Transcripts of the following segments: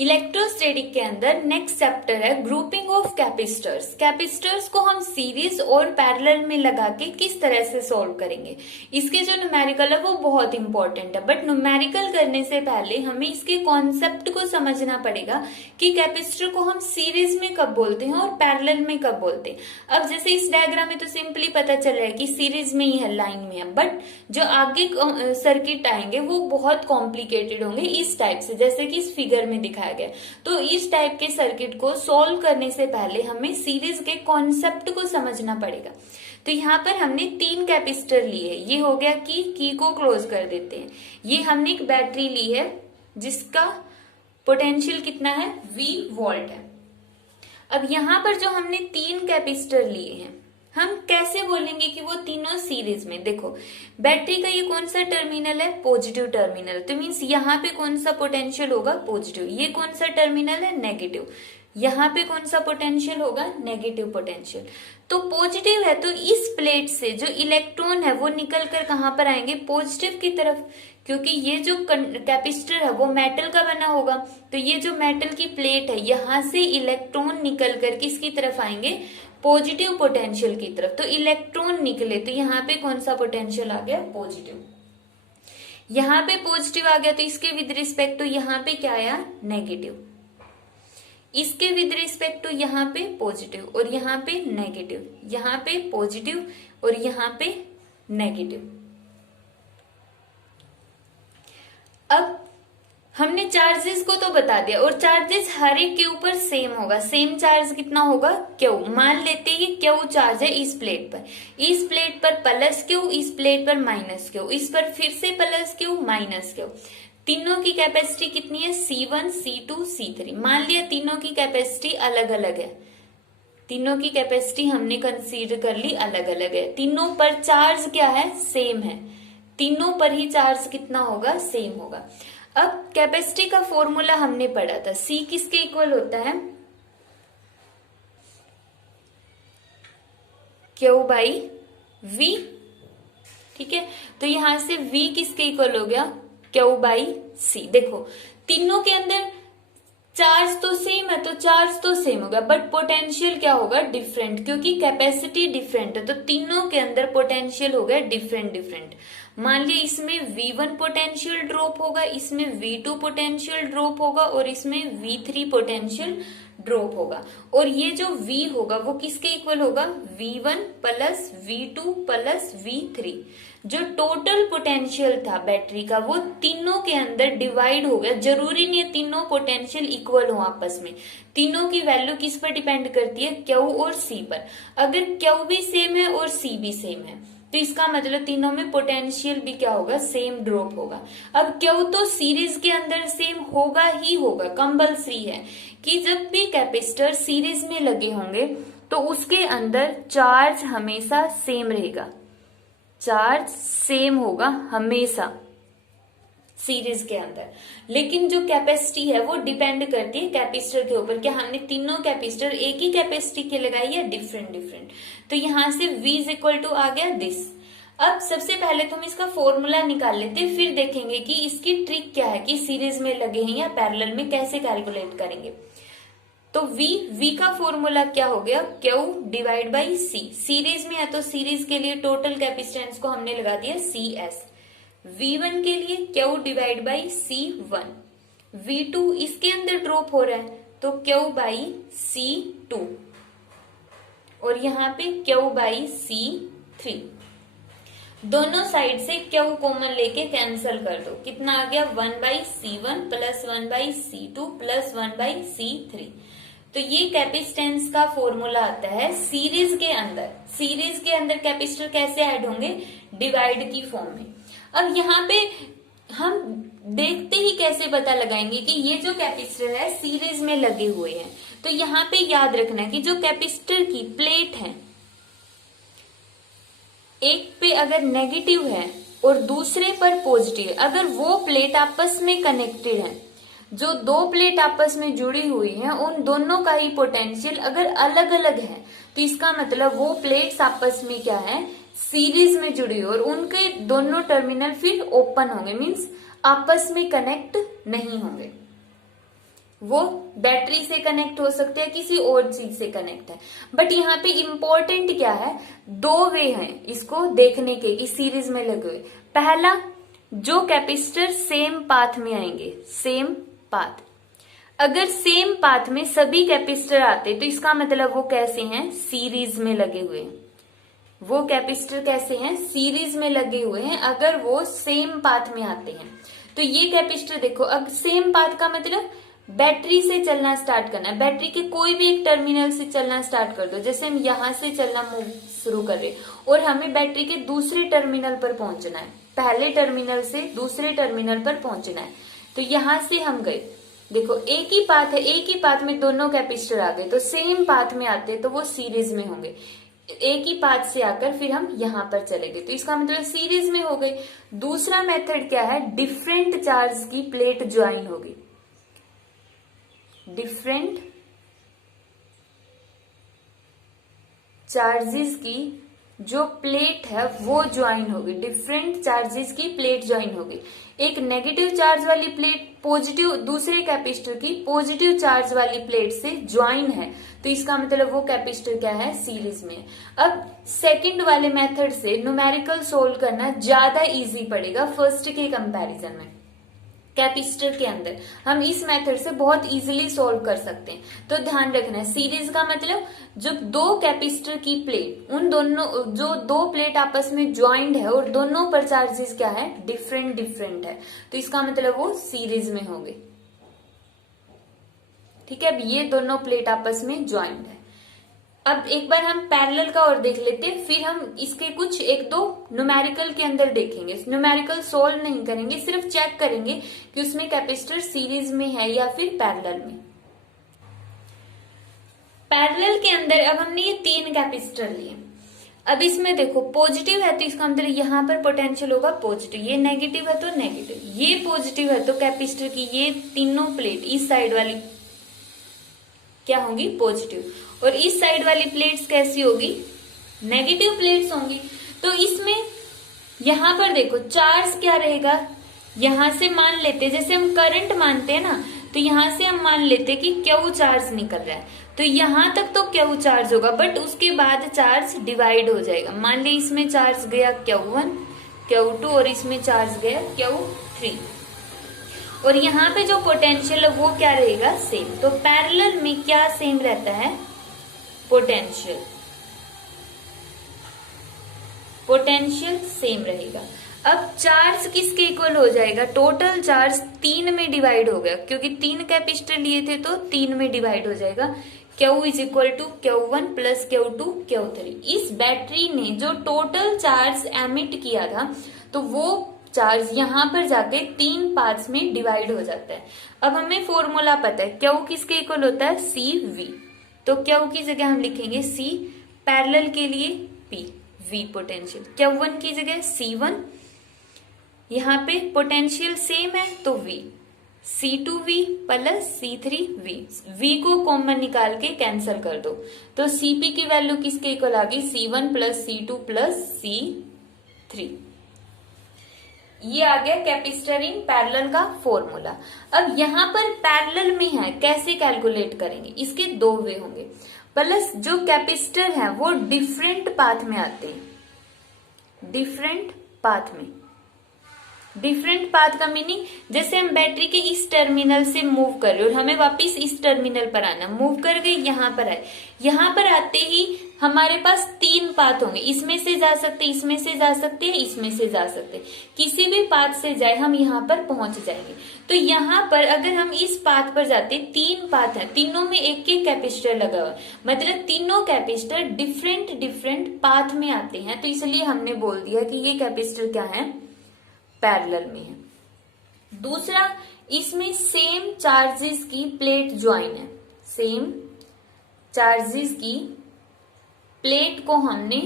Electrostatic के अंदर next chapter है ग्रुपिंग ऑफ कैपेसिटर्स। कैपेसिटर्स को हम सीरीज और पैरेलल में लगा के किस तरह से सॉल्व करेंगे। इसके जो न्यूमेरिकल है वो बहुत इंपॉर्टेंट है, बट न्यूमेरिकल करने से पहले हमें इसके कॉन्सेप्ट को समझना पड़ेगा कि कैपेसिटर को हम सीरीज में कब बोलते हैं और पैरेलल में कब बोलते हैं। अब जैसे इस डायग्राम में तो सिंपली पता चल रहा है कि सीरीज में ही है, लाइन में है, बट जो आगे सर्किट आएंगे वो बहुत कॉम्प्लिकेटेड होंगे इस टाइप से, जैसे कि इस फिगर में दिखाया गया। तो इस टाइप के सर्किट को सॉल्व करने से पहले हमें सीरीज के कॉन्सेप्ट को समझना पड़ेगा। तो यहाँ पर हमने 3 कैपेसिटर लिए, ये हो गया की को क्लोज कर देते हैं। ये हमने एक बैटरी ली है जिसका पोटेंशियल कितना है, V वोल्ट है। अब यहाँ पर जो हमने 3 कैपेसिटर लिए हैं, हम कैसे बोलेंगे कि वो तीनों सीरीज में। देखो बैटरी का ये कौन सा टर्मिनल है, पॉजिटिव टर्मिनल, तो मीन्स यहाँ पे कौन सा पोटेंशियल होगा, पॉजिटिव। ये कौन सा टर्मिनल है, नेगेटिव, यहाँ पे कौन सा पोटेंशियल होगा, नेगेटिव पोटेंशियल। तो पॉजिटिव है तो इस प्लेट से जो इलेक्ट्रॉन है वो निकल कर कहाँ पर आएंगे, पॉजिटिव की तरफ, क्योंकि ये जो कैपेसिटर है वो मेटल का बना होगा। तो ये जो मेटल की प्लेट है यहाँ से इलेक्ट्रॉन निकल कर किसकी तरफ आएंगे, पॉजिटिव पोटेंशियल की तरफ। तो इलेक्ट्रॉन निकले तो यहाँ पे कौन सा पोटेंशियल आ गया, पॉजिटिव। यहाँ पे पॉजिटिव आ गया तो इसके विद रिस्पेक्ट टू यहाँ पे क्या आया, नेगेटिव। इसके विद रिस्पेक्ट टू यहाँ पे पॉजिटिव और यहाँ पे नेगेटिव, यहाँ पे पॉजिटिव और यहाँ पे नेगेटिव। अब हमने चार्जेस को तो बता दिया, और चार्जेस हर एक के ऊपर सेम होगा। सेम चार्ज कितना होगा, क्यू। मान लेते हैं क्यू चार्ज है इस प्लेट पर, इस प्लेट पर प्लस क्यू, इस प्लेट पर माइनस क्यू, इस पर फिर से प्लस क्यू माइनस क्यू। तीनों की कैपेसिटी कितनी है, C1 C2 C3। मान लिया तीनों की कैपेसिटी अलग अलग है, तीनों की कैपेसिटी हमने कंसीडर कर ली अलग अलग है। तीनों पर चार्ज क्या है, सेम है। तीनों पर ही चार्ज कितना होगा, सेम होगा। अब कैपेसिटी का फॉर्मूला हमने पढ़ा था, C किसके इक्वल होता है, Q बाई V। ठीक है, तो यहां से V किसके इक्वल हो गया, Q बाई C। देखो तीनों के अंदर चार्ज तो सेम है तो चार्ज तो सेम होगा, बट पोटेंशियल क्या होगा, डिफरेंट, क्योंकि कैपेसिटी डिफरेंट है। तो तीनों के अंदर पोटेंशियल हो गया डिफरेंट डिफरेंट। मान लिया इसमें V1 पोटेंशियल ड्रॉप होगा, इसमें V2 पोटेंशियल ड्रॉप होगा और इसमें V3 पोटेंशियल ड्रॉप होगा। और ये जो V होगा वो किसके इक्वल होगा, V1 plus V2 plus V3। जो टोटल पोटेंशियल था बैटरी का वो तीनों के अंदर डिवाइड हो गया। जरूरी नहीं है तीनों पोटेंशियल इक्वल हो आपस में, तीनों की वैल्यू किस पर डिपेंड करती है, Q और C पर। अगर Q भी सेम है और C भी सेम है तो इसका मतलब तीनों में पोटेंशियल भी क्या होगा, सेम ड्रॉप होगा। अब Q तो सीरीज के अंदर सेम होगा ही होगा, कंपल्सरी है कि जब भी कैपेसिटर सीरीज में लगे होंगे तो उसके अंदर चार्ज हमेशा सेम रहेगा, चार्ज सेम होगा हमेशा सीरीज के अंदर। लेकिन जो कैपेसिटी है वो डिपेंड करती है कैपेसिटर के ऊपर, क्या हमने तीनों कैपेसिटर एक ही कैपेसिटी के लगाई है, डिफरेंट डिफरेंट। तो यहां से V इज इक्वल टू आ गया दिस। अब सबसे पहले तो हम इसका फॉर्मूला निकाल लेते हैं, फिर देखेंगे कि इसकी ट्रिक क्या है कि सीरीज में लगे हैं या पैरेलल में, कैसे कैलकुलेट करेंगे। तो V का फॉर्मूला क्या हो गया, Q divide by C। Series में है तो सीरीज के लिए टोटल कैपेसिटेंस को हमने लगा दिया CS। V1 के लिए Q divide by C1। V2 इसके अंदर ड्रॉप हो रहा है तो Q बाई C2 और यहाँ पे Q बाई C3। दोनों साइड से Q कॉमन लेके कैंसिल कर दो, कितना आ गया, 1 by C1 plus 1 by C2 plus 1 by C3। तो ये कैपेसिटेंस का फॉर्मूला आता है सीरीज के अंदर। सीरीज के अंदर कैपेसिटर कैसे ऐड होंगे, डिवाइड की फॉर्म में। अब यहाँ पे हम देखते ही कैसे पता लगाएंगे कि ये जो कैपेसिटर है सीरीज में लगे हुए हैं। तो यहाँ पे याद रखना है कि जो कैपेसिटर की प्लेट है, एक पे अगर नेगेटिव है और दूसरे पर पॉजिटिव, अगर वो प्लेट आपस में कनेक्टेड है, जो दो प्लेट आपस में जुड़ी हुई हैं, उन दोनों का ही पोटेंशियल अगर अलग अलग है तो इसका मतलब वो प्लेट्स आपस में क्या है, सीरीज में जुड़ी और उनके दोनों टर्मिनल फिर ओपन होंगे, मींस आपस में कनेक्ट नहीं होंगे। वो बैटरी से कनेक्ट हो सकते हैं, किसी और चीज से कनेक्ट है। बट यहाँ पे इम्पोर्टेंट क्या है, दो वे हैं इसको देखने के इस सीरीज में लगे हुए। पहला, जो कैपेसिटर सेम पाथ में आएंगे, सेम पाथ, अगर सेम पाथ में सभी कैपेसिटर आते तो इसका मतलब वो कैसे हैं, सीरीज में लगे हुए हैं। वो कैपेसिटर कैसे हैं, सीरीज में लगे हुए हैं अगर वो सेम पाथ में आते हैं। तो ये कैपेसिटर देखो, अब सेम पाथ का मतलब बैटरी से चलना स्टार्ट करना है, बैटरी के कोई भी एक टर्मिनल से चलना स्टार्ट कर दो। जैसे हम यहां से चलना मूव शुरू कर रहे और हमें बैटरी के दूसरे टर्मिनल पर पहुंचना है, पहले टर्मिनल से दूसरे टर्मिनल पर पहुंचना है। तो यहां से हम गए, देखो एक ही पाथ है, एक ही पाथ में दोनों कैपेसिटर आ गए, तो सेम पाथ में आते तो वो सीरीज में होंगे। एक ही पाथ से आकर फिर हम यहां पर चले गए, तो इसका मतलब सीरीज में हो गई। दूसरा मेथड क्या है, डिफरेंट चार्ज की प्लेट ज्वाइन होगी, डिफरेंट चार्जेस की जो प्लेट है वो ज्वाइन होगी, डिफरेंट चार्जेस की प्लेट ज्वाइन होगी। एक नेगेटिव चार्ज वाली प्लेट पॉजिटिव दूसरे कैपेसिटर की पॉजिटिव चार्ज वाली प्लेट से ज्वाइन है, तो इसका मतलब वो कैपेसिटर क्या है, सीरीज में। अब सेकंड वाले मेथड से न्यूमेरिकल सोल्व करना ज्यादा इजी पड़ेगा फर्स्ट के कंपैरिजन में। कैपेसिटर के अंदर हम इस मेथड से बहुत इजीली सॉल्व कर सकते हैं। तो ध्यान रखना है, सीरीज का मतलब जब दो कैपेसिटर की प्लेट, उन दोनों जो दो प्लेट आपस में ज्वाइंट है और दोनों पर चार्जेस क्या है, डिफरेंट डिफरेंट है, तो इसका मतलब वो सीरीज में होंगे। ठीक है, अब ये दोनों प्लेट आपस में ज्वाइंट है। अब एक बार हम पैरेलल का और देख लेते हैं, फिर हम इसके कुछ एक दो न्यूमेरिकल के अंदर देखेंगे। न्यूमेरिकल सोल्व नहीं करेंगे, सिर्फ चेक करेंगे कि उसमें कैपेसिटर सीरीज में है या फिर पैरेलल में। पैरेलल के अंदर अब हमने ये तीन कैपेसिटर लिए। अब इसमें देखो पॉजिटिव है तो इसका मतलब यहाँ पर पोटेंशियल होगा पॉजिटिव, ये नेगेटिव है तो नेगेटिव, ये पॉजिटिव है तो कैपेसिटर की ये तीनों प्लेट इस साइड वाली क्या होंगी, पॉजिटिव, और इस साइड वाली प्लेट्स कैसी होगी, नेगेटिव प्लेट्स होंगी। तो इसमें यहां पर देखो चार्ज क्या रहेगा, यहां से मान लेते जैसे हम करंट मानते हैं ना, तो यहां से हम मान लेते कि क्यू चार्ज निकल रहा है, तो यहां तक तो क्यू चार्ज होगा, बट उसके बाद चार्ज डिवाइड हो जाएगा। मान ली इसमें चार्ज गया Q1 Q2 और इसमें चार्ज गया Q3, और यहाँ पे जो पोटेंशियल है वो क्या रहेगा, सेम। तो पैरेलल में क्या सेम रहता है, पोटेंशियल, पोटेंशियल सेम रहेगा। अब चार्ज किसके इक्वल हो जाएगा, टोटल चार्ज 3 में डिवाइड हो गया, क्योंकि 3 कैपेसिटर लिए थे तो 3 में डिवाइड हो जाएगा। Q is equal to Q1 plus Q2 Q3। इस बैटरी ने जो टोटल चार्ज एमिट किया था तो वो चार्ज यहां पर जाके 3 पार्ट्स में डिवाइड हो जाता है। अब हमें फॉर्मूला पता है, Q किसके इक्वल होता है, CV, तो Q की जगह हम लिखेंगे C, पैरेलल के लिए P, V पोटेंशियल, Q1 की जगह C1, यहाँ पे पोटेंशियल सेम है तो V, C2V plus C3V, V को कॉमन निकाल के कैंसिल कर दो, तो CP की वैल्यू किसके इक्वल आ गई, C1 plus C2 plus C3। ये आ गया कैपेसिटर इन पैरेलल का फॉर्मूला। अब यहाँ पर पैरेलल में है, कैसे कैलकुलेट करेंगे, इसके दो वे होंगे। प्लस जो कैपेसिटर है वो डिफरेंट पाथ में आते हैं, डिफरेंट पाथ में। डिफरेंट पाथ का मीनिंग, जैसे हम बैटरी के इस टर्मिनल से मूव कर रहे और हमें वापस इस टर्मिनल पर आना, मूव कर गए यहाँ पर आए, यहाँ पर आते ही हमारे पास 3 पाथ होंगे, इसमें से जा सकते, इसमें से जा सकते हैं, इसमें से जा सकते, किसी भी पाथ से जाए हम यहाँ पर पहुंच जाएंगे। तो यहाँ पर अगर हम इस पाथ पर जाते, 3 पाथ है, तीनों में एक एक कैपेसिटर लगा हुआ, मतलब तीनों कैपेसिटर डिफरेंट डिफरेंट पाथ में आते हैं, तो इसलिए हमने बोल दिया कि ये कैपेसिटर क्या है, पैरेलल में है। दूसरा, इसमें सेम चार्जेस की प्लेट ज्वाइन है, सेम चार्जेस की प्लेट को हमने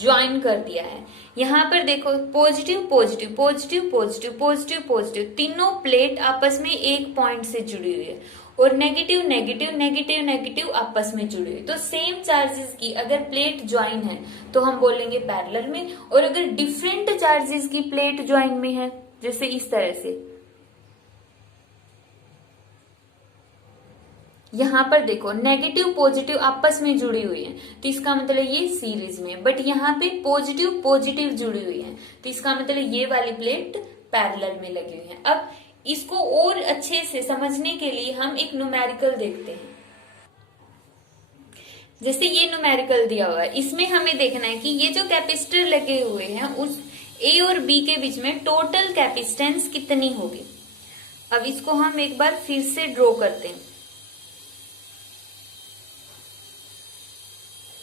ज्वाइन कर दिया है। यहां पर देखो positive positive positive positive positive positive, तीनों प्लेट आपस में एक पॉइंट से जुड़ी हुई है, और नेगेटिव नेगेटिव नेगेटिव नेगेटिव आपस में जुड़ी हुई। तो सेम चार्जेस की अगर प्लेट ज्वाइन है तो हम बोलेंगे पैरेलल में, और अगर डिफरेंट चार्जेस की प्लेट ज्वाइन में है, जैसे इस तरह से, यहाँ पर देखो नेगेटिव पॉजिटिव आपस में जुड़ी हुई है, तो इसका मतलब ये सीरीज में, बट यहाँ पे पॉजिटिव पॉजिटिव जुड़ी हुई है, तो इसका मतलब ये वाली प्लेट पैरेलल में लगी हुई है। अब इसको और अच्छे से समझने के लिए हम एक न्यूमेरिकल देखते हैं। जैसे ये न्यूमेरिकल दिया हुआ है, इसमें हमें देखना है कि ये जो कैपेसिटर लगे हुए हैं उस ए और बी के बीच में टोटल कैपेसिटेंस कितनी होगी। अब इसको हम एक बार फिर से ड्रॉ करते हैं।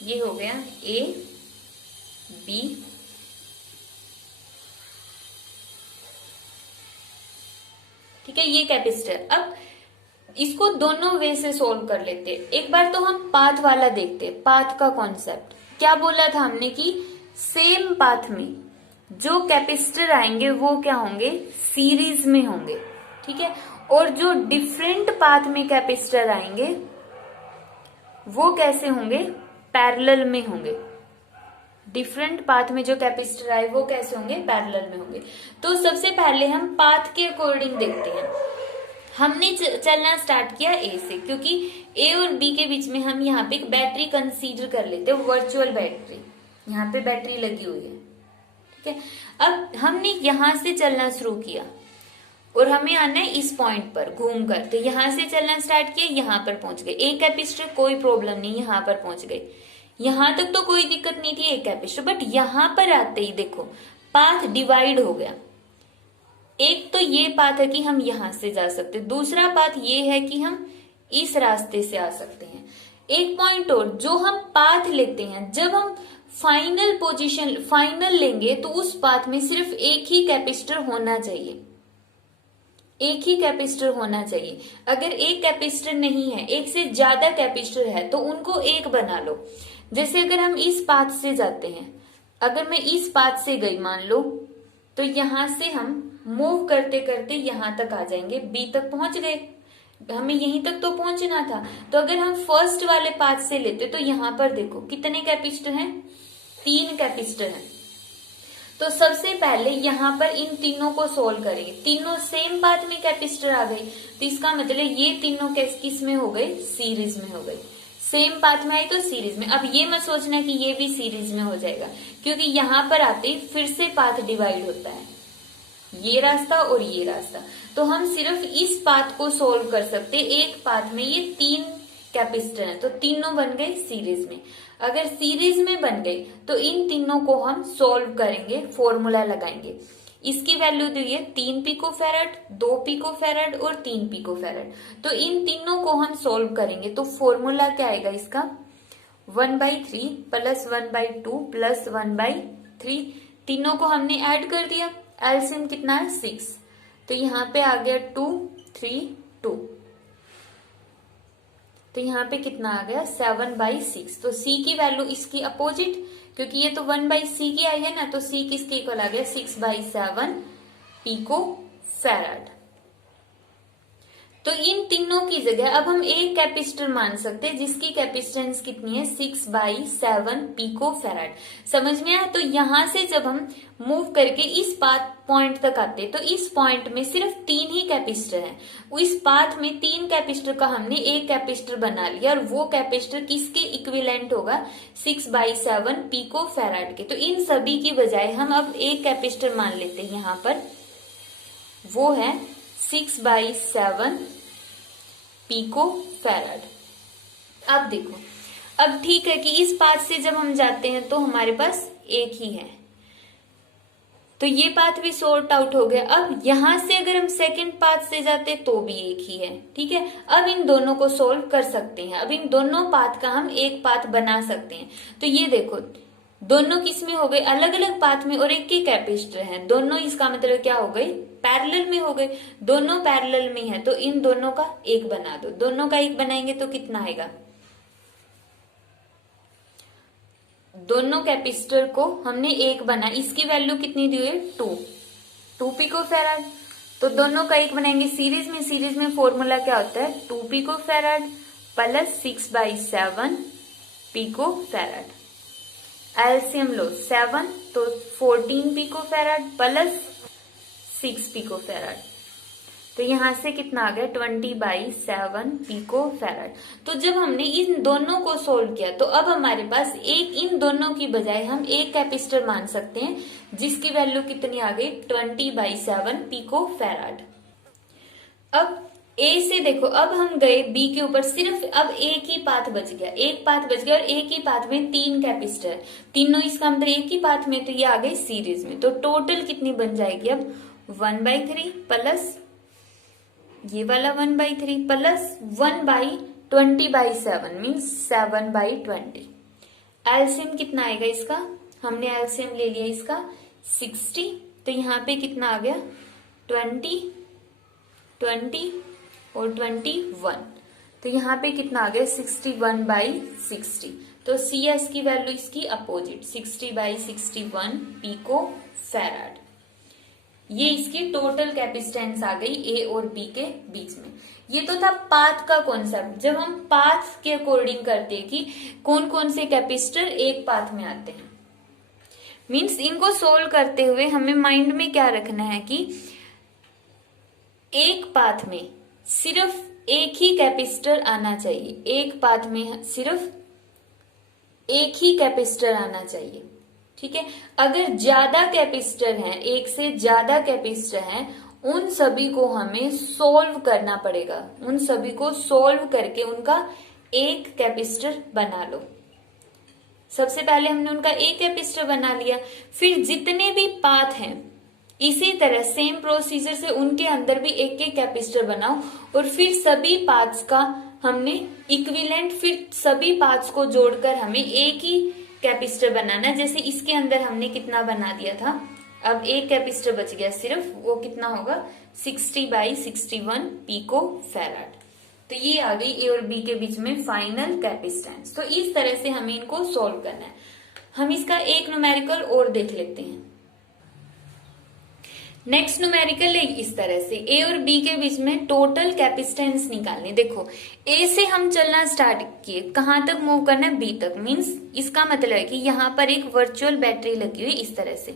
ये हो गया ए बी, ठीक है, ये कैपेसिटर। अब इसको दोनों वे से सोल्व कर लेते हैं। एक बार तो हम पाथ वाला देखते हैं, पाथ का कॉन्सेप्ट क्या बोला था हमने कि सेम पाथ में जो कैपेसिटर आएंगे वो क्या होंगे, सीरीज में होंगे, ठीक है, और जो डिफरेंट पाथ में कैपेसिटर आएंगे वो कैसे होंगे, पैरेलल में होंगे। डिफरेंट पाथ में जो कैपेसिटर आए वो कैसे होंगे, पैरेलल में होंगे। तो सबसे पहले हम पाथ के अकॉर्डिंग देखते हैं। हमने चलना स्टार्ट किया ए से, क्योंकि ए और बी के बीच में हम यहाँ पे एक बैटरी कंसीडर कर लेते हैं, वर्चुअल बैटरी, यहाँ पे बैटरी लगी हुई है, ठीक है। अब हमने यहां से चलना शुरू किया और हमें आना है इस पॉइंट पर घूम कर, तो यहां से चलना स्टार्ट किया, यहां पर पहुंच गए। एक कैपेसिटर कोई प्रॉब्लम नहीं, यहां पर पहुंच गए, यहां तक तो कोई दिक्कत नहीं थी एक कैपेसिटर, बट यहां पर आते ही देखो पाथ डिवाइड हो गया। एक तो ये पाथ है कि हम यहां से जा सकते, दूसरा पाथ ये है कि हम इस रास्ते से आ सकते हैं। एक पॉइंट और, जो हम पाथ लेते हैं, जब हम फाइनल पोजीशन फाइनल लेंगे तो उस पाथ में सिर्फ एक ही कैपेसिटर होना चाहिए, एक ही कैपेसिटर होना चाहिए। अगर एक कैपेसिटर नहीं है, एक से ज्यादा कैपेसिटर है, तो उनको एक बना लो। जैसे अगर हम इस पाथ से जाते हैं, अगर मैं इस पाथ से गई मान लो, तो यहां से हम मूव करते करते यहां तक आ जाएंगे, बी तक पहुंच गए, हमें यहीं तक तो पहुंचना था। तो अगर हम फर्स्ट वाले पाथ से लेते तो यहां पर देखो कितने कैपेसिटर हैं, 3 कैपेसिटर हैं। तो सबसे पहले यहां पर इन तीनों को सोल्व करेंगे, तीनों सेम पाथ में कैपेसिटर आ गई, तो इसका मतलब ये तीनों किस में हो गए, सीरीज में हो गई। सेम पाथ में आई तो सीरीज में। अब ये मत सोचना कि ये भी सीरीज में हो जाएगा, क्योंकि यहां पर आते ही फिर से पाथ डिवाइड होता है, ये रास्ता और ये रास्ता। तो हम सिर्फ इस पाथ को सोल्व कर सकते, एक पाथ में ये 3 कैपेसिटर हैं, तो तीनों बन गए सीरीज में। अगर सीरीज में बन गए तो इन तीनों को हम सोल्व करेंगे, फॉर्मूला लगाएंगे। इसकी वैल्यू दी है 3 पिकोफैराड, 2 पिकोफैराड और 3 पिकोफैराड। तो इन तीनों को हम सोल्व करेंगे, तो फॉर्मूला क्या आएगा इसका, 1/3 प्लस 1/2 प्लस 1/3। तीनों को हमने ऐड कर दिया, एलसीएम कितना है 6, तो यहाँ पे आ गया 2 3 2, तो यहाँ पे कितना आ गया 7/6। तो C की वैल्यू इसकी अपोजिट, क्योंकि ये तो 1/C की आई है ना, तो C किसके इक्वल आ गया 6/7 पिको फैराड। तो इन तीनों की जगह अब हम एक कैपेसिटर मान सकते हैं जिसकी कैपेसिटेंस कितनी है 6/7 पिको फैराड। समझ में आया। तो यहां से जब हम मूव करके इस पाथ पॉइंट तक आते तो इस पॉइंट में सिर्फ 3 ही कैपेसिटर हैं। इस पाथ में 3 कैपेसिटर का हमने एक कैपेसिटर बना लिया, और वो कैपेसिटर किसके इक्विवेलेंट होगा 6/7 पिको फैराड के। तो इन सभी की बजाय हम अब एक कैपेसिटर मान लेते हैं यहाँ पर, वो है 6/7 पिको फैराड। अब देखो, अब ठीक है कि इस पाथ से जब हम जाते हैं तो हमारे पास एक ही है, तो ये पाथ भी सॉर्ट आउट हो गया। अब यहां से अगर हम सेकंड पाथ से जाते तो भी एक ही है, ठीक है। अब इन दोनों को सोल्व कर सकते हैं, अब इन दोनों पाथ का हम एक पाथ बना सकते हैं। तो ये देखो दोनों किसमें हो गए, अलग अलग पाथ में, और एक ही कैपेसिटर है दोनों, इसका मतलब क्या हो गई पैरेलल में हो गए, दोनों पैरेलल में है। तो इन दोनों का एक बना दो, दोनों का एक बनाएंगे तो कितना आएगा, दोनों कैपेसिटर को हमने एक बना, इसकी वैल्यू कितनी दी है 2 पिको फैराड। तो दोनों का एक बनाएंगे सीरीज में फॉर्मूला क्या होता है 2 pico farad plus 6/7 pico farad. LCM लो 7 तो 14 pico farad plus 6 pico farad, तो यहाँ से कितना आ गया 20/7 पिको फैराड। तो जब हमने इन दोनों को सोल्व किया तो अब हमारे पास एक, इन दोनों की बजाय हम एक कैपेसिटर मान सकते हैं जिसकी वैल्यू कितनी आ गई 20/7 पिको फैराड। अब ए से देखो, अब हम गए बी के ऊपर, सिर्फ अब एक ही पाथ बच गया, एक पाथ बच गया और एक ही पाथ में 3 कैपेसिटर, तीनों इसका अंदर एक ही पाथ में, तो ये आ गए सीरीज में। तो टोटल कितनी बन जाएगी अब 1/3 प्लस ये वाला 1/3 प्लस 1/20/7 मीन्स 7/20। एलसीएम कितना आएगा इसका, हमने एलसीएम ले लिया इसका 60, तो यहाँ पे कितना आ गया 20 और 21, तो यहाँ पे कितना आ गया 61/60। तो सी एस की वैल्यू इसकी अपोजिट 60/61 पिको फैराड। ये इसकी टोटल कैपेसिटेंस आ गई ए और बी के बीच में। ये तो था पाथ का कॉन्सेप्ट। जब हम पाथ के अकॉर्डिंग करते हैं कि कौन कौन से कैपेसिटर एक पाथ में आते हैं, मीन्स इनको सोल्व करते हुए हमें माइंड में क्या रखना है कि एक पाथ में सिर्फ एक ही कैपेसिटर आना चाहिए, एक पाथ में सिर्फ एक ही कैपेसिटर आना चाहिए, ठीक है। अगर ज्यादा कैपेसिटर हैं, एक से ज्यादा कैपेसिटर हैं, उन सभी को हमें सोल्व करना पड़ेगा, उन सभी को सोल्व करके उनका एक कैपेसिटर बना लो। सबसे पहले हमने उनका एक कैपेसिटर बना लिया, फिर जितने भी पाथ हैं इसी तरह सेम प्रोसीजर से उनके अंदर भी एक एक कैपेसिटर बनाओ और फिर सभी पाथ्स का हमने इक्विवेलेंट, फिर सभी पाथ्स को जोड़कर हमें एक ही कैपेसिटर बनाना। जैसे इसके अंदर हमने कितना बना दिया था, अब एक कैपेसिटर बच गया सिर्फ, वो कितना होगा 60/61 पिको फैराड। तो ये आ गई ए और बी के बीच में फाइनल कैपेसिटेंस। तो इस तरह से हमें इनको सोल्व करना है। हम इसका एक न्यूमेरिकल और देख लेते हैं। नेक्स्ट न्यूमेरिकल है इस तरह से, ए और बी के बीच में टोटल कैपेसिटेंस निकालनी। देखो ए से हम चलना स्टार्ट किए, कहां तक मूव करना है बी तक, मींस इसका मतलब है कि यहाँ पर एक वर्चुअल बैटरी लगी हुई इस तरह से,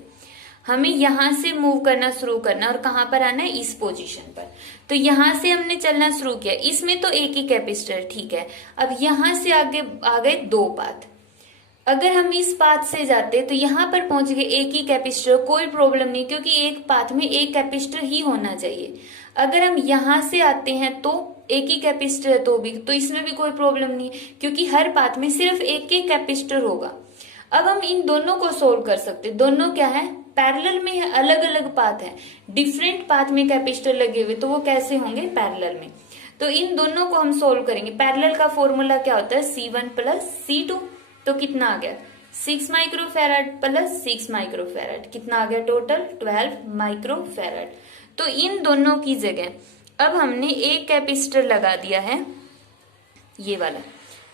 हमें यहां से मूव करना शुरू करना और कहां पर आना है इस पोजीशन पर। तो यहां से हमने चलना शुरू किया, इसमें तो एक ही कैपेसिटर, ठीक है। अब यहां से आगे आ गए 2 पाथ, अगर हम इस पाथ से जाते तो यहां पर पहुंच गए एक ही कैपेसिटर, कोई प्रॉब्लम नहीं, क्योंकि एक पाथ में एक कैपेसिटर ही होना चाहिए। अगर हम यहां से आते हैं तो एक ही कैपेसिटर है तो इसमें भी कोई प्रॉब्लम नहीं, क्योंकि हर पाथ में सिर्फ एक ही कैपेसिटर होगा। अब हम इन दोनों को सोल्व कर सकते, दोनों क्या है पैरेलल में है, अलग अलग पाथ है, डिफरेंट पाथ में कैपेसिटर लगे हुए, तो वो कैसे होंगे पैरेलल में। तो इन दोनों को हम सोल्व करेंगे। पैरेलल का फॉर्मूला क्या होता है C1 + C2, तो कितना आ गया 6 माइक्रोफैराड प्लस 6 माइक्रोफैराड, कितना आ गया टोटल 12 माइक्रोफैराड। तो इन दोनों की जगह अब हमने एक कैपेसिटर लगा दिया है ये वाला।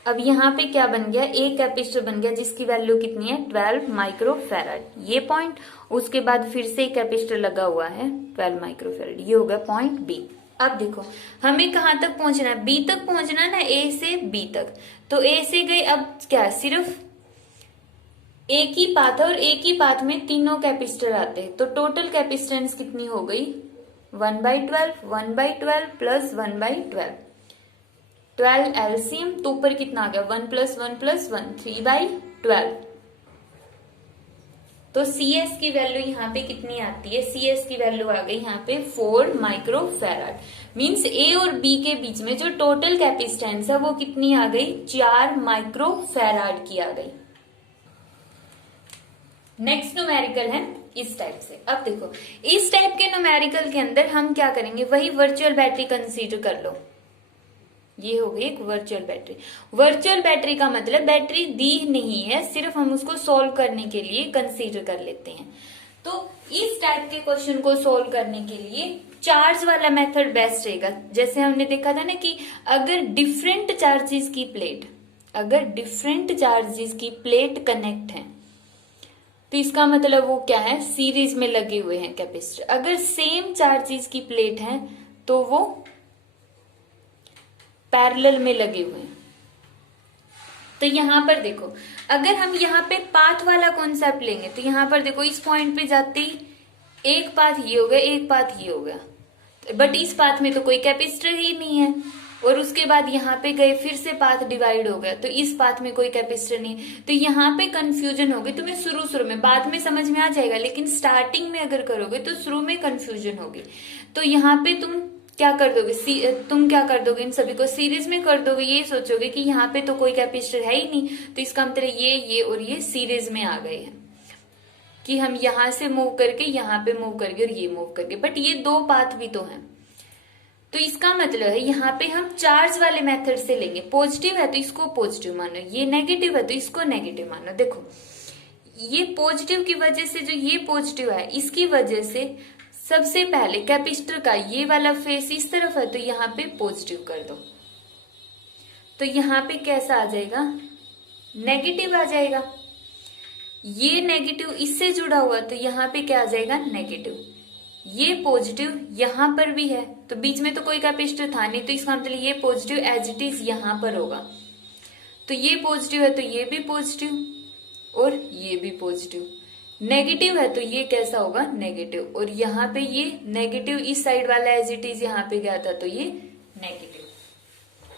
अब यहाँ पे क्या बन गया, एक कैपेसिटर बन गया जिसकी वैल्यू कितनी है 12 माइक्रोफैराड, ये पॉइंट। उसके बाद फिर से एक कैपेसिटर लगा हुआ है 12 माइक्रोफैराड, ये हो गया पॉइंट बी। अब देखो हमें कहां तक पहुंचना है, बी तक पहुंचना है ना, ए से बी तक। तो ए से गए, अब क्या सिर्फ एक ही पाथ है और एक ही पाथ में तीनों कैपेसिटर आते हैं, तो टोटल कैपेसिटेंस कितनी हो गई 1/12, 1/12 प्लस 1/12, 12 एलसीएम, तो ऊपर कितना आ गया 1 + 1 + 1 3/12। तो CS की वैल्यू यहाँ पे कितनी आती है, CS की वैल्यू आ गई यहाँ पे 4 माइक्रोफैराड। मींस ए और बी के बीच में जो टोटल कैपेसिटेंस है वो कितनी आ गई 4 माइक्रोफैराड की आ गई। नेक्स्ट न्यूमेरिकल है इस टाइप से। अब देखो इस टाइप के न्यूमेरिकल के अंदर हम क्या करेंगे, वही वर्चुअल बैटरी कंसीडर कर लो। ये हो गई एक वर्चुअल बैटरी। वर्चुअल बैटरी का मतलब बैटरी दी नहीं है, सिर्फ हम उसको सोल्व करने के लिए कंसीडर कर लेते हैं। तो इस टाइप के क्वेश्चन को सोल्व करने के लिए चार्ज वाला मेथड बेस्ट रहेगा। जैसे हमने देखा था ना कि अगर डिफरेंट चार्जेस की प्लेट कनेक्ट है तो इसका मतलब वो क्या है सीरीज में लगे हुए हैं कैपेसिटर। अगर सेम चार्जेस की प्लेट है तो वो पैरेलल में लगे हुए हैं। तो यहां पर देखो अगर हम यहाँ पे पाथ वाला कॉन्सेप्ट लेंगे तो यहां पर देखो इस पॉइंट पे जाते ही एक पाथ ये हो गया, एक पाथ ये हो गया, बट इस पाथ में तो कोई कैपेसिटर ही नहीं है, और उसके बाद यहाँ पे गए फिर से पाथ डिवाइड हो गया, तो इस पाथ में कोई कैपेसिटर नहीं, तो यहाँ पे कंफ्यूजन होगी तुम्हें शुरू में, बाद में समझ में आ जाएगा, लेकिन स्टार्टिंग में अगर करोगे तो शुरू में कंफ्यूजन होगी। तो यहाँ पे तुम क्या कर दोगे, तुम क्या कर दोगे, इन सभी को सीरीज में कर दोगे, ये सोचोगे कि यहाँ पे तो कोई कैपेसिटर है ही नहीं, तो इसका मतलब ये और ये सीरीज में आ गए हैं, कि हम यहाँ से मूव करके यहाँ पे मूव करके और ये मूव करके, बट ये दो पाथ भी तो हैं। तो इसका मतलब है यहाँ पे हम चार्ज वाले मेथड से लेंगे, पॉजिटिव है तो इसको पॉजिटिव मानो, ये नेगेटिव है तो इसको नेगेटिव मानो। देखो ये पॉजिटिव की वजह से, जो ये पॉजिटिव है इसकी वजह से सबसे पहले कैपेसिटर का ये वाला फेस इस तरफ है, तो यहाँ पे पॉजिटिव कर दो, तो यहाँ पे कैसा आ जाएगा, नेगेटिव आ जाएगा। ये नेगेटिव इससे जुड़ा हुआ, तो यहाँ पे क्या आ जाएगा, नेगेटिव। ये पॉजिटिव यहाँ पर भी है, तो बीच में तो कोई कैपेसिटर था नहीं, तो इसका मतलब ये पॉजिटिव एज इट इज यहाँ पर होगा। तो ये पॉजिटिव है तो ये भी पॉजिटिव और ये भी पॉजिटिव, नेगेटिव है तो ये कैसा होगा, नेगेटिव, और यहाँ पे ये नेगेटिव इस साइड वाला एज इट इज यहाँ पे गया था, तो ये नेगेटिव।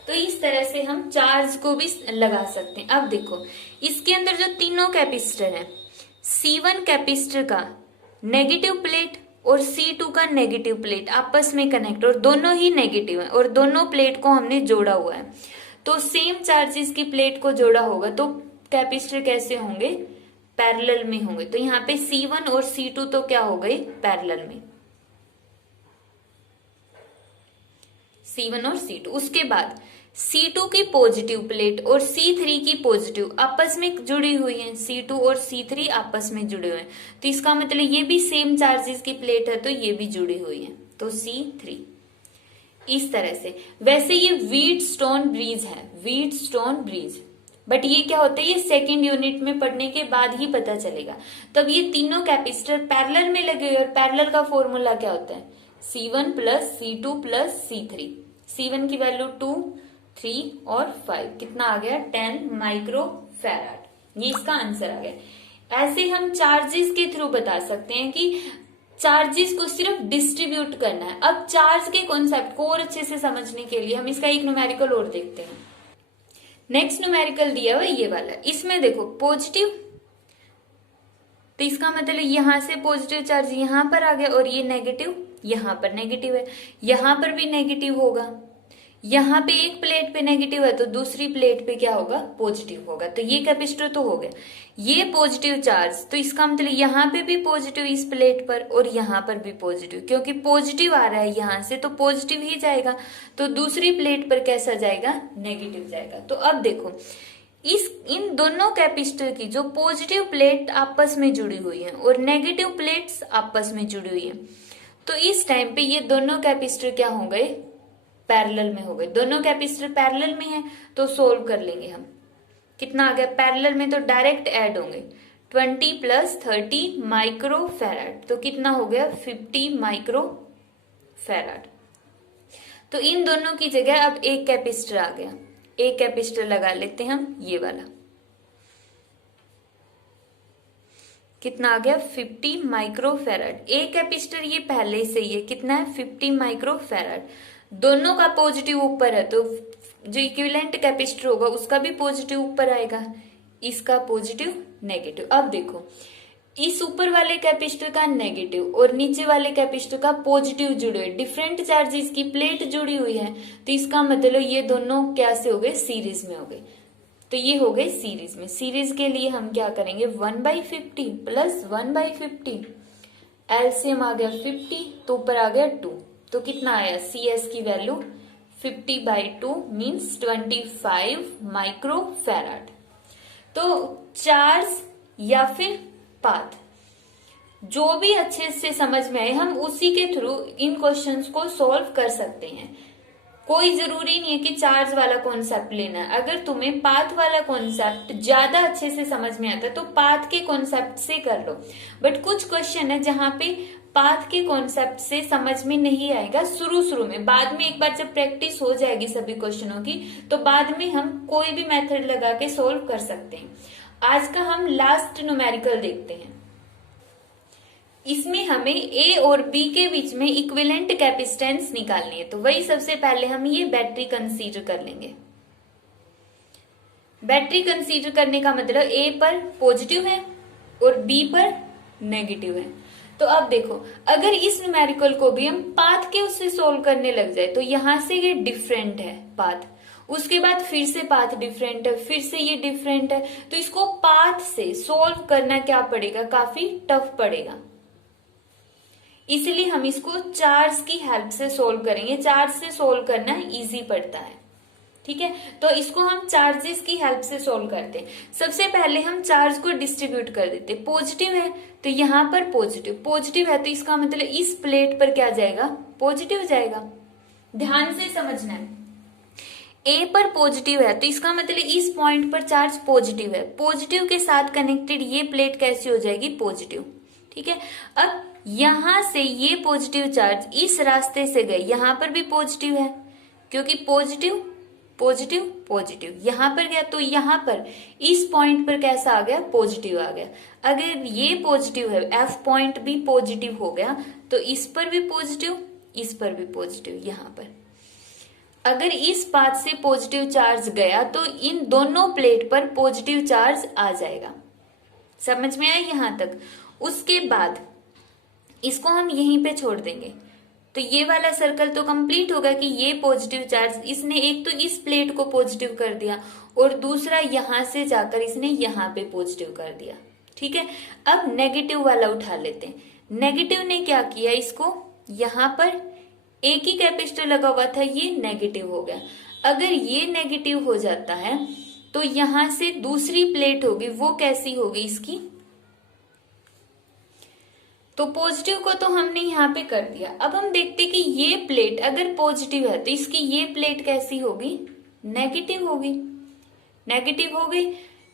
तो इस तरह से हम चार्ज को भी लगा सकते हैं। अब देखो इसके अंदर जो तीनों कैपेसिटर है, C1 कैपेसिटर का नेगेटिव प्लेट और C2 का नेगेटिव प्लेट आपस में कनेक्ट, और दोनों ही नेगेटिव है, और दोनों प्लेट को हमने जोड़ा हुआ है, तो सेम चार्जेस की प्लेट को जोड़ा होगा, तो कैपेसिटर कैसे होंगे, पैरेलल में होंगे। तो यहाँ पे C1 और C2 तो क्या हो गए, पैरेलल में, C1 और C2। उसके बाद C2 की पॉजिटिव प्लेट और C3 की पॉजिटिव आपस में जुड़ी हुई है, C2 और C3 आपस में जुड़े हुए हैं, तो इसका मतलब ये भी सेम चार्जेस की प्लेट है, तो ये भी जुड़ी हुई है, तो C3। इस तरह से वैसे ये व्हीटस्टोन ब्रिज है, व्हीटस्टोन ब्रिज, बट ये क्या होता है, ये सेकंड यूनिट में पढ़ने के बाद ही पता चलेगा। तब ये तीनों कैपेसिटर पैरेलल में लगे हुए, और पैरेलल का फॉर्मूला क्या होता है, C1 plus C2 plus C3। C1 की वैल्यू 2, 3 और 5, कितना आ गया, 10 माइक्रो फैराड, ये इसका आंसर आ गया। ऐसे हम चार्जेस के थ्रू बता सकते हैं कि चार्जेस को सिर्फ डिस्ट्रीब्यूट करना है। अब चार्ज के कॉन्सेप्ट को और अच्छे से समझने के लिए हम इसका एक न्यूमेरिकल और देखते हैं। नेक्स्ट न्यूमेरिकल दिया हुआ ये वाला, इसमें देखो पॉजिटिव, तो इसका मतलब यहां से पॉजिटिव चार्ज यहां पर आ गया, और ये नेगेटिव यहां पर नेगेटिव है, यहां पर भी नेगेटिव होगा, यहाँ पे एक प्लेट पे नेगेटिव है तो दूसरी प्लेट पे क्या होगा, पॉजिटिव होगा, तो ये कैपेसिटर तो हो गया। ये पॉजिटिव चार्ज, तो इसका मतलब यहाँ पे भी पॉजिटिव इस प्लेट पर और यहाँ पर भी पॉजिटिव, क्योंकि पॉजिटिव आ रहा है यहाँ से तो पॉजिटिव ही जाएगा, तो दूसरी प्लेट पर कैसा जाएगा, नेगेटिव जाएगा। तो अब देखो इन दोनों कैपेसिटर की जो पॉजिटिव प्लेट आपस में जुड़ी हुई है और नेगेटिव प्लेट्स आपस में जुड़ी हुई है, तो इस टाइम पे ये दोनों कैपेसिटर क्या हो गए, पैरेलल में हो गए। दोनों कैपेसिटर पैरेलल में है तो सोल्व कर लेंगे हम, कितना आ गया, पैरेलल में तो डायरेक्ट ऐड होंगे, 20 प्लस 30 माइक्रो फैराड, तो कितना हो गया, 50 माइक्रो फैराड। तो इन दोनों की जगह अब एक कैपेसिटर आ गया, एक कैपेसिटर लगा लेते हैं हम, ये वाला कितना आ गया, 50 माइक्रो फैराड। एक कैपेसिटर ये पहले से ही है, कितना है, 50 माइक्रो फैराड। दोनों का पॉजिटिव ऊपर है तो जो इक्विवेलेंट कैपेसिटर होगा उसका भी पॉजिटिव ऊपर आएगा, इसका पॉजिटिव नेगेटिव। अब देखो इस ऊपर वाले कैपेसिटर का नेगेटिव और नीचे वाले कैपेसिटर का पॉजिटिव जुड़े हुए, डिफरेंट चार्जेस की प्लेट जुड़ी हुई है, तो इसका मतलब ये दोनों कैसे हो गए, सीरीज में हो गए, तो ये हो गए सीरीज में। सीरीज के लिए हम क्या करेंगे, 1/50 प्लस 1/50, एलसीएम आ गया 50, तो ऊपर आ गया 2, तो कितना आया, CS की वैल्यू 50/2 मीन्स 25 माइक्रो फैराड। तो चार्ज या फिर पाथ जो भी अच्छे से समझ में आए, हम उसी के थ्रू इन क्वेश्चंस को सॉल्व कर सकते हैं। कोई जरूरी नहीं है कि चार्ज वाला कॉन्सेप्ट लेना है, अगर तुम्हें पाथ वाला कॉन्सेप्ट ज्यादा अच्छे से समझ में आता है तो पाथ के कॉन्सेप्ट से कर लो। बट कुछ क्वेश्चन है जहां पे पाथ के कॉन्सेप्ट से समझ में नहीं आएगा शुरू में, बाद में एक बार जब प्रैक्टिस हो जाएगी सभी क्वेश्चनों की तो बाद में हम कोई भी मेथड लगा के सोल्व कर सकते हैं। आज का हम लास्ट न्यूमेरिकल देखते हैं। इसमें हमें ए और बी के बीच में इक्विवेलेंट कैपेसिटेंस निकालनी है। तो वही सबसे पहले हम ये बैटरी कंसीडर कर लेंगे। बैटरी कंसीडर करने का मतलब ए पर पॉजिटिव है और बी पर नेगेटिव है। तो अब देखो, अगर इस न्यूमेरिकल को भी हम पाथ के उससे सोल्व करने लग जाए तो यहां से ये डिफरेंट है पाथ, उसके बाद फिर से पाथ डिफरेंट है, फिर से ये डिफरेंट है, तो इसको पाथ से सोल्व करना क्या पड़ेगा, काफी टफ पड़ेगा। इसलिए हम इसको चार्ज की हेल्प से सोल्व करेंगे। चार्ज से सोल्व करना इजी पड़ता है, ठीक है। तो इसको हम चार्जेस की हेल्प से सोल्व करते हैं। सबसे पहले हम चार्ज को डिस्ट्रीब्यूट कर देते हैं। पॉजिटिव है तो यहाँ पर पॉजिटिव, पॉजिटिव है तो इसका मतलब इस प्लेट पर क्या जाएगा, पॉजिटिव जाएगा। ध्यान से समझना है, ए पर पॉजिटिव है तो इसका मतलब इस पॉइंट पर चार्ज पॉजिटिव है। पॉजिटिव के साथ कनेक्टेड ये प्लेट कैसी हो जाएगी, पॉजिटिव, ठीक है। अब यहां से ये पॉजिटिव चार्ज इस रास्ते से गए, यहां पर भी पॉजिटिव है क्योंकि पॉजिटिव पॉजिटिव पॉजिटिव, यहां पर गया तो यहां पर इस पॉइंट पर कैसा आ गया, पॉजिटिव आ गया। अगर ये पॉजिटिव है, एफ पॉइंट भी पॉजिटिव हो गया तो इस पर भी पॉजिटिव, इस पर भी पॉजिटिव। यहां पर अगर इस पाथ से पॉजिटिव चार्ज गया तो इन दोनों प्लेट पर पॉजिटिव चार्ज आ जाएगा। समझ में आया यहां तक। उसके बाद इसको हम यहीं पे छोड़ देंगे तो ये वाला सर्कल तो कंप्लीट होगा कि ये पॉजिटिव चार्ज इसने एक तो इस प्लेट को पॉजिटिव कर दिया और दूसरा यहां से जाकर इसने यहां पे पॉजिटिव कर दिया, ठीक है। अब नेगेटिव वाला उठा लेते हैं। नेगेटिव ने क्या किया, इसको यहां पर एक ही कैपेसिटर लगा हुआ था, ये नेगेटिव हो गया। अगर ये नेगेटिव हो जाता है तो यहां से दूसरी प्लेट होगी, वो कैसी होगी इसकी, तो पॉजिटिव को तो हमने यहाँ पे कर दिया। अब हम देखते कि ये प्लेट अगर पॉजिटिव है तो इसकी ये प्लेट कैसी होगी, नेगेटिव होगी, नेगेटिव हो गई।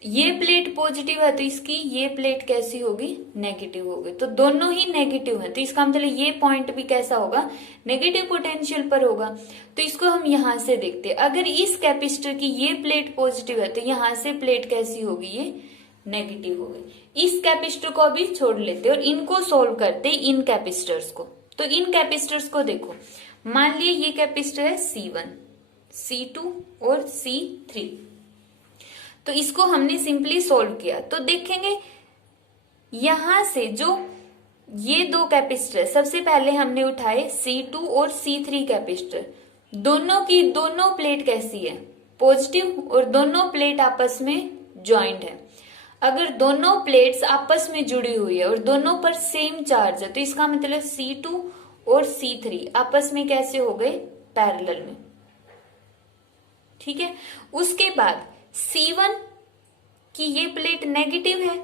ये प्लेट पॉजिटिव है तो इसकी ये प्लेट कैसी होगी, नेगेटिव होगी। तो दोनों ही नेगेटिव है तो इसका मतलब ये पॉइंट भी कैसा होगा, नेगेटिव पोटेंशियल पर होगा। तो इसको हम यहां से देखते हैं, अगर इस कैपेसिटर की ये प्लेट पॉजिटिव है तो यहां से प्लेट कैसी होगी, ये नेगेटिव हो गई। इस कैपेसिटर को अभी छोड़ लेते और इनको सोल्व करते इन कैपेसिटर्स को। तो इन कैपेसिटर्स को देखो, मान लिए ये कैपेसिटर है C1, C2 और C3। तो इसको हमने सिंपली सोल्व किया तो देखेंगे यहां से जो ये दो कैपेसिटर, सबसे पहले हमने उठाए C2 और C3 कैपेसिटर, दोनों की दोनों प्लेट कैसी है, पॉजिटिव, और दोनों प्लेट आपस में ज्वाइंट है। अगर दोनों प्लेट्स आपस में जुड़ी हुई है और दोनों पर सेम चार्ज है तो इसका मतलब C2 और C3 आपस में कैसे हो गए, पैरेलल में, ठीक है। उसके बाद C1 की ये प्लेट नेगेटिव है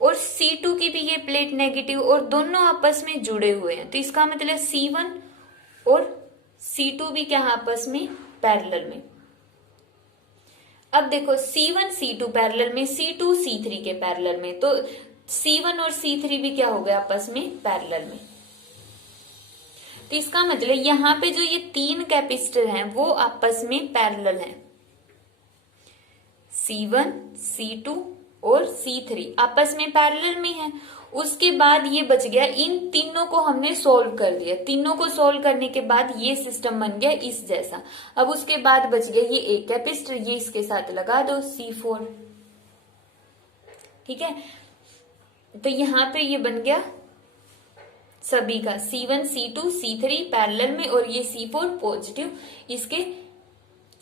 और C2 की भी ये प्लेट नेगेटिव और दोनों आपस में जुड़े हुए हैं तो इसका मतलब C1 और C2 भी क्या आपस में पैरेलल में। अब देखो C1 C2 पैरेलल में, C2 C3 के पैरेलल में, तो C1 और C3 भी क्या हो गया आपस में पैरेलल में। तो इसका मतलब यहां पे जो ये तीन कैपेसिटर हैं वो आपस में पैरेलल हैं। C1 C2 और C3 आपस में पैरेलल में है। उसके बाद ये बच गया, इन तीनों को हमने सोल्व कर दिया। तीनों को सोल्व करने के बाद ये सिस्टम बन गया इस जैसा। अब उसके बाद बच गया ये एक कैपेसिटर, ये इसके साथ लगा दो C4, ठीक है। तो यहां पे ये बन गया सभी का C1 C2 C3 पैरेलल में और ये C4 पॉजिटिव इसके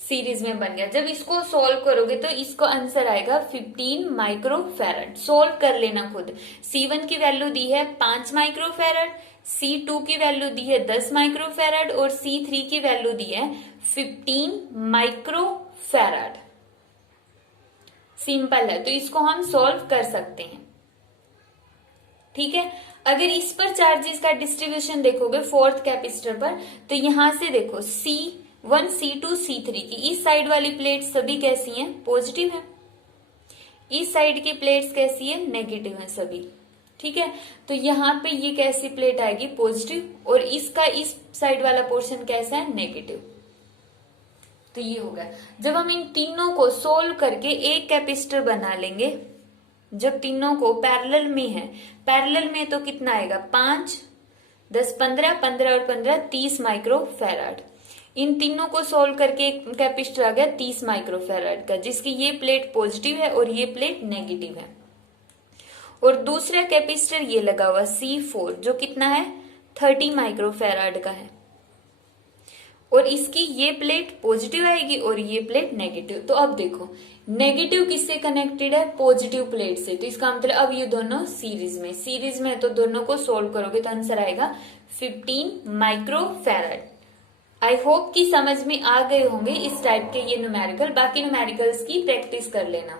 सीरीज में बन गया। जब इसको सोल्व करोगे तो इसको आंसर आएगा 15 माइक्रोफैरड। सोल्व कर लेना खुद। C1 की वैल्यू दी है 5 माइक्रोफैरड, C2 की वैल्यू दी है 10 माइक्रोफैरड और C3 की वैल्यू दी है 15 माइक्रोफैरड। सिंपल है तो इसको हम सोल्व कर सकते हैं, ठीक है। अगर इस पर चार्जेस का डिस्ट्रीब्यूशन देखोगे फोर्थ कैपेसिटर पर तो यहां से देखो C1 C2 C3 की इस साइड वाली प्लेट सभी कैसी हैं, पॉजिटिव है। इस साइड की प्लेट्स कैसी है, नेगेटिव है सभी, ठीक है। तो यहाँ पे ये कैसी प्लेट आएगी, पॉजिटिव, और इसका इस साइड वाला पोर्शन कैसा है, नेगेटिव। तो ये होगा। जब हम इन तीनों को सोल्व करके एक कैपेसिटर बना लेंगे जब तीनों को पैरेलल में है, पैरेलल में तो कितना आएगा 5, 10, 15, 15 और 15 30 माइक्रो फैराड। इन तीनों को सोल्व करके एक कैपेसिटर आ गया 30 माइक्रो फैराड का, जिसकी ये प्लेट पॉजिटिव है और ये प्लेट नेगेटिव है। और दूसरा कैपेसिटर ये लगा हुआ C4 जो कितना है 30 माइक्रो फैराड का है, और इसकी ये प्लेट पॉजिटिव आएगी और ये प्लेट नेगेटिव। तो अब देखो नेगेटिव किससे कनेक्टेड है, पॉजिटिव प्लेट से, तो इसका मतलब अब ये दोनों सीरीज में है, तो दोनों को सोल्व करोगे तो आंसर आएगा 15 माइक्रो फैराड। आई होप कि समझ में आ गए होंगे इस टाइप के ये न्यूमेरिकल। बाकी न्यूमेरिकल्स की प्रैक्टिस कर लेना।